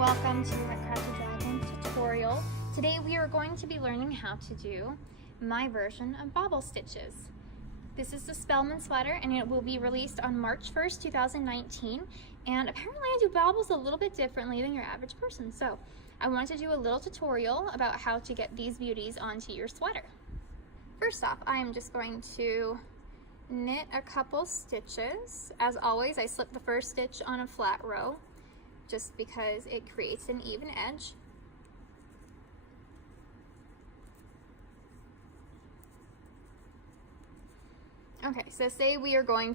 welcome to the Crafty Dragon tutorial. Today we are going to be learning how to do my version of Bobble stitches. This is the Spellman sweater and it will be released on March 1st, 2019. And apparently I do bobbles a little bit differently than your average person. So I wanted to do a little tutorial about how to get these beauties onto your sweater. First off, I am just going to knit a couple stitches. As always, I slip the first stitch on a flat row just because it creates an even edge. Okay, so say we are I'm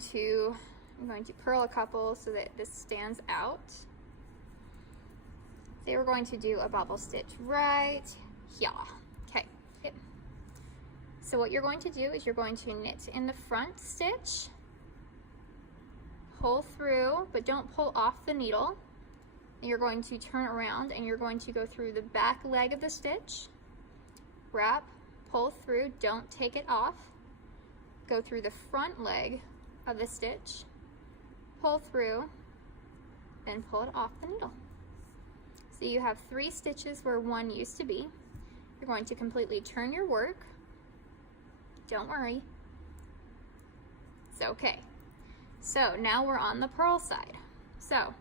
going to purl a couple so that this stands out. Say we're going to do a bobble stitch right here. Okay. So what you're going to do is you're going to knit in the front stitch, pull through, but don't pull off the needle. And you're going to turn around and you're going to go through the back leg of the stitch, wrap, pull through, don't take it off, go through the front leg of the stitch, pull through, then pull it off the needle. So you have 3 stitches where one used to be. You're going to completely turn your work. Don't worry, it's okay. So now we're on the purl side. So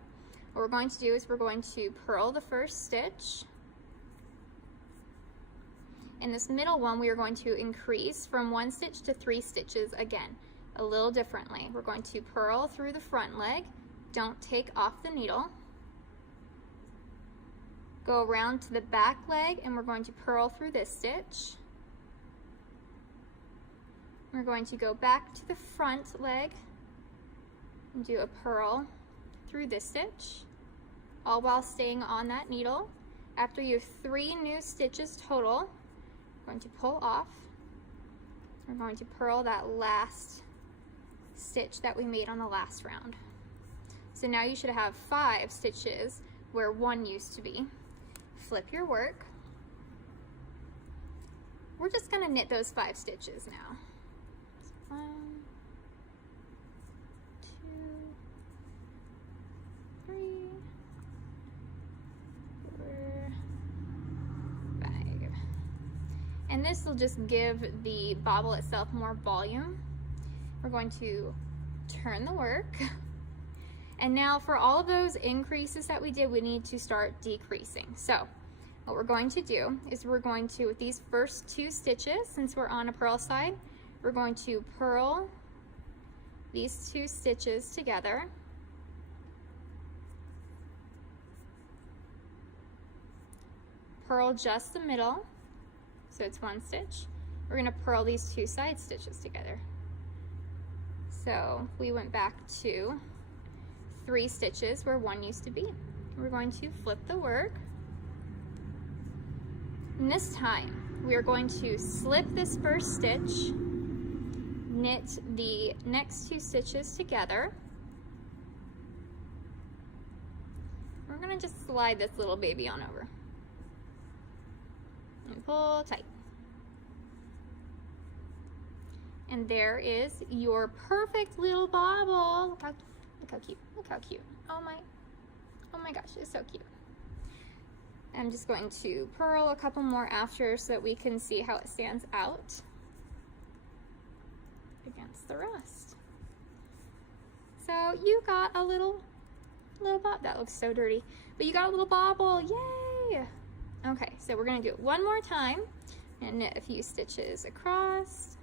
what we're going to do is we're going to purl the first stitch. In this middle one, we are going to increase from 1 stitch to 3 stitches again, a little differently. We're going to purl through the front leg, don't take off the needle, go around to the back leg, and we're going to purl through this stitch. We're going to go back to the front leg and do a purl through this stitch, all while staying on that needle. After you have 3 new stitches total, we're going to pull off. We're going to purl that last stitch that we made on the last round. So now you should have 5 stitches where 1 used to be. Flip your work. We're just going to knit those 5 stitches now. 1, 2, 3, 4, 5. And this will just give the bobble itself more volume. We're going to turn the work. And now for all of those increases that we did, we need to start decreasing. So what we're going to do is we're going to, with these first 2 stitches, since we're on a purl side, we're going to purl these 2 stitches together. Purl just the middle, so it's 1 stitch. We're going to purl these 2 side stitches together. So we went back to 3 stitches where 1 used to be. We're going to flip the work. And this time we are going to slip this first stitch, knit the next 2 stitches together. We're going to just slide this little baby on over and pull tight. And there is your perfect little bobble. Look how cute. Look how cute. Oh my gosh, it's so cute. I'm just going to purl a couple more after so that we can see how it stands out against the rest. So you got a little bobble. That looks so dirty, but you got a little bobble. Yay! Okay, so we're gonna do it one more time and knit a few stitches across.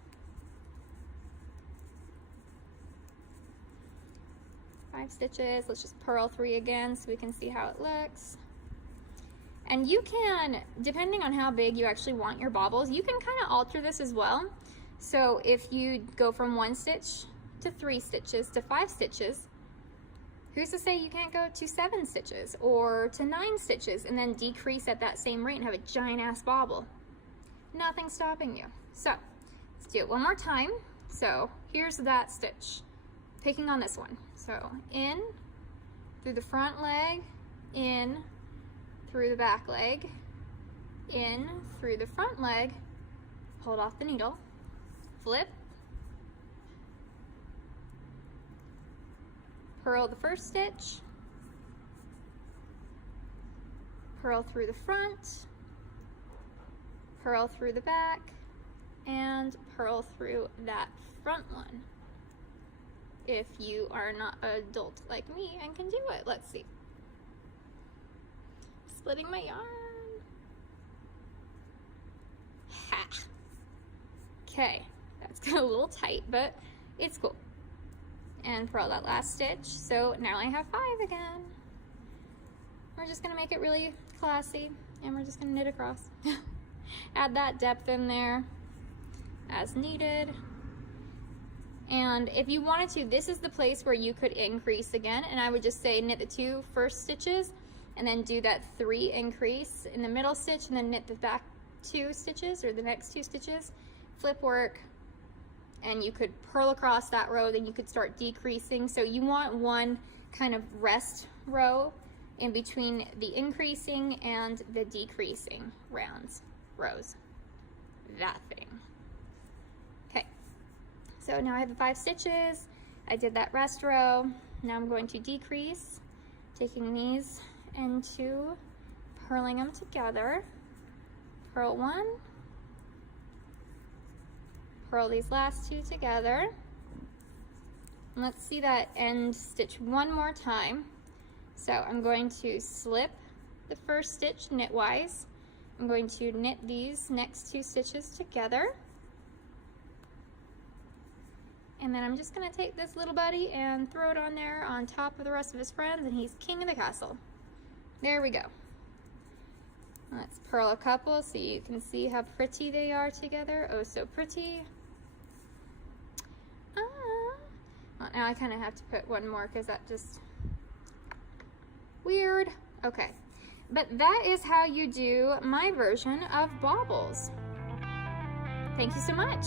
5 stitches. Let's just purl 3 again so we can see how it looks. And you can, depending on how big you actually want your bobbles, you can kind of alter this as well. So if you go from 1 stitch to 3 stitches to 5 stitches, who's to say you can't go to 7 stitches or to 9 stitches and then decrease at that same rate and have a giant ass bobble? Nothing's stopping you. So let's do it one more time. So here's that stitch, picking on this one. So in through the front leg, in through the back leg, in through the front leg, hold off the needle, flip, purl the first stitch, purl through the front, purl through the back, and purl through that front one. If you are not an adult like me and can do it, let's see. Splitting my yarn. Ha! Okay, that's got a little tight, but it's cool. And purl that last stitch, so now I have 5 again. We're just gonna make it really classy, and we're just gonna knit across. Add that depth in there as needed. And if you wanted to, this is the place where you could increase again, and I would just say knit the 2 first stitches and then do that 3 increase in the middle stitch, and then knit the back 2 stitches or the next 2 stitches, flip work, and you could purl across that row, then you could start decreasing. So you want one kind of rest row in between the increasing and the decreasing rows, that thing. Okay, so now I have the 5 stitches. I did that rest row. Now I'm going to decrease, taking these and 2, purling them together. Purl 1, purl these last 2 together. And let's see that end stitch one more time. So I'm going to slip the first stitch knitwise. I'm going to knit these next 2 stitches together. And then I'm just going to take this little buddy and throw it on there on top of the rest of his friends, and he's king of the castle. There we go. Let's purl a couple so you can see how pretty they are together. Oh, so pretty. Well, now I kind of have to put one more because that just weird. Okay, but that is how you do my version of baubles. Thank you so much.